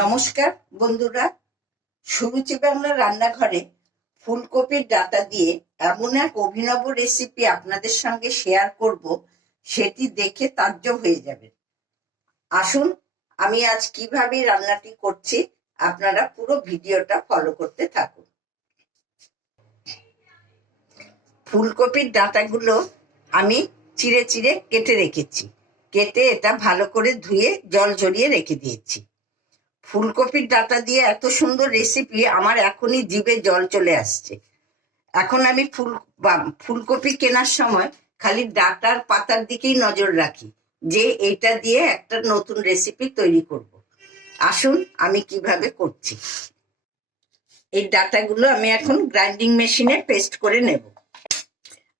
নমস্কার বন্ধুরা, সুরুচি বাংলা রান্নাঘরে ফুলকপির ডাটা দিয়ে এমন এক অভিনব রেসিপি আপনাদের সঙ্গে শেয়ার করব, সেটি দেখে তাজ্জব হয়ে যাবে। আসুন, আমি আজ কীভাবে রান্নাটি করছি, আপনারা পুরো ভিডিওটা ফলো করতে থাকুন। ফুলকপির ডাঁটাগুলো আমি চিড়ে চিড়ে কেটে রেখেছি। কেটে এটা ভালো করে ধুয়ে জল ঝরিয়ে রেখে দিয়েছি। ফুলকপির ডাটা দিয়ে এত সুন্দর রেসিপি আমার এখনই জিভে জল চলে আসছে। এখন আমি ফুল ফুলকপি কেনার সময় খালি ডাটার পাতার দিকেই নজর রাখি, যে এটা দিয়ে একটা নতুন রেসিপি তৈরি করব। আসুন আমি কীভাবে করছি। এই ডাটাগুলো আমি এখন গ্রাইন্ডিং মেশিনে পেস্ট করে নেব।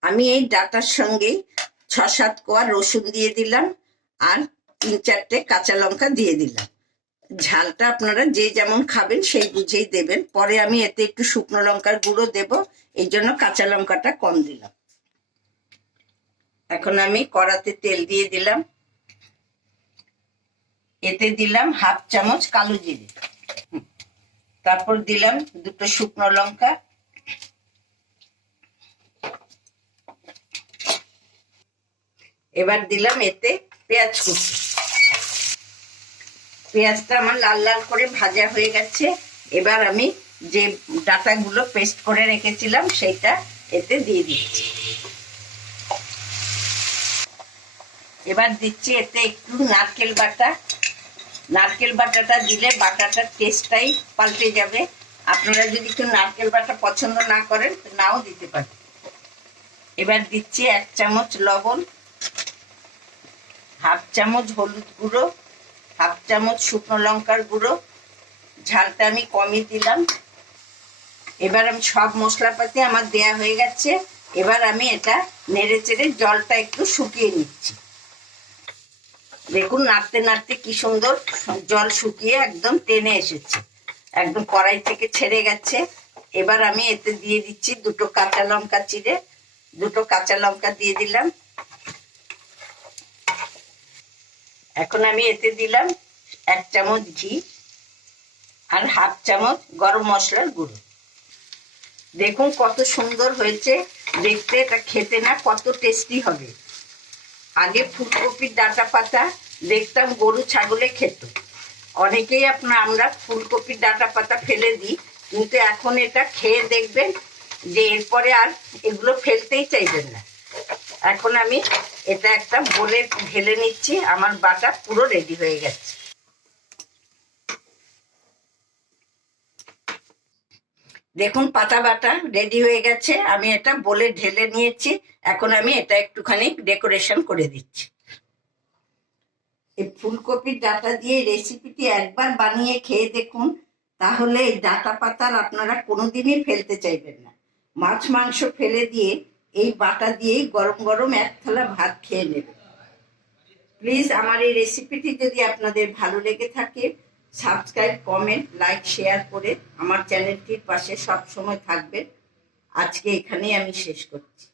আমি এই ডাটার সঙ্গে ছ সাত কোয়া রসুন দিয়ে দিলাম আর তিন চারটে কাঁচা লঙ্কা দিয়ে দিলাম। ঝালটা আপনারা যে যেমন খাবেন সেই বুঝেই দেবেন। পরে আমি এতে একটু শুকনো লঙ্কার গুঁড়ো দেব, এই জন্য কাঁচা লঙ্কাটা কম দিলাম। এখন আমি কড়াতে তেল দিয়ে দিলাম। এতে দিলাম হাফ চামচ কালো জিরে। তারপর দিলাম দুটো শুকনো লঙ্কা। এবার দিলাম এতে পেঁয়াজ কুচি। পেঁয়াজটা আমার লাল লাল করে ভাজা হয়ে গেছে। এবার আমি যে ডাটাগুলো পেস্ট করে রেখেছিলাম, সেইটা এতে দিয়ে দিচ্ছি। এবার দিচ্ছি এতে একটু নারকেল বাটা। নারকেল বাটাটা দিলে বাটাটার টেস্টটাই পাল্টে যাবে। আপনারা যদি একটু নারকেল বাটা পছন্দ না করেন, নাও দিতে পারেন। এবার দিচ্ছি এক চামচ লবণ, হাফ চামচ হলুদ গুঁড়ো হাফ চামচ শুকনো লঙ্কার গুঁড়ো, ঝালটা আমি কমই দিলাম। এবার আমি সব মশলাপাতি আমার দেয়া হয়ে গেছে। এবার আমি এটা নেড়ে চেড়ে জলটা একটু শুকিয়ে নিচ্ছি। দেখুন, নাড়তে নাড়তে কি সুন্দর জল শুকিয়ে একদম টেনে এসেছে। একদম কড়াই থেকে ছেড়ে গেছে। এবার আমি এতে দিয়ে দিচ্ছি দুটো কাঁচা লঙ্কা চিড়ে। দুটো কাঁচা লঙ্কা দিয়ে দিলাম। এখন আমি এতে দিলাম এক চামচ ঘি আর হাফ চামচ গরম মশলার গুঁড়ো। দেখুন কত সুন্দর হয়েছে। দেখতে এটা খেতে না কত টেস্টি হবে। আগে ফুলকপির ডাটা পাতা দেখতাম গরু ছাগলে খেত। অনেকেই আপনার আমরা ফুলকপির ডাটা পাতা ফেলে দিই, কিন্তু এখন এটা খেয়ে দেখবেন যে এরপরে আর এগুলো ফেলতেই চাইবেন না। এখন আমি এটা একটা বলে ঢেলে নিচ্ছি, আমার বাটা পুরো রেডি হয়ে গেছে। দেখুন, পাতা বাটা রেডি হয়ে গেছে, আমি এটা বলে ঢেলে নিয়েছি, এখন আমি এটা একটুখানি ডেকোরেশন করে দিচ্ছি। এই ফুলকপির ডাটা দিয়ে রেসিপিটি একবার বানিয়ে খেয়ে দেখুন, তাহলে এই ডাটা পাতার আপনারা কোনোদিনই ফেলতে চাইবেন না। মাছ মাংস ফেলে দিয়ে এই বাটা দিয়েই গরম গরম এক থালা ভাত খেয়ে নেবে। প্লিজ আমার এই রেসিপিটি যদি আপনাদের ভালো লেগে থাকে সাবস্ক্রাইব কমেন্ট লাইক শেয়ার করে আমার চ্যানেলটির পাশে সব সময় থাকবেন। আজকে এখানেই আমি শেষ করছি।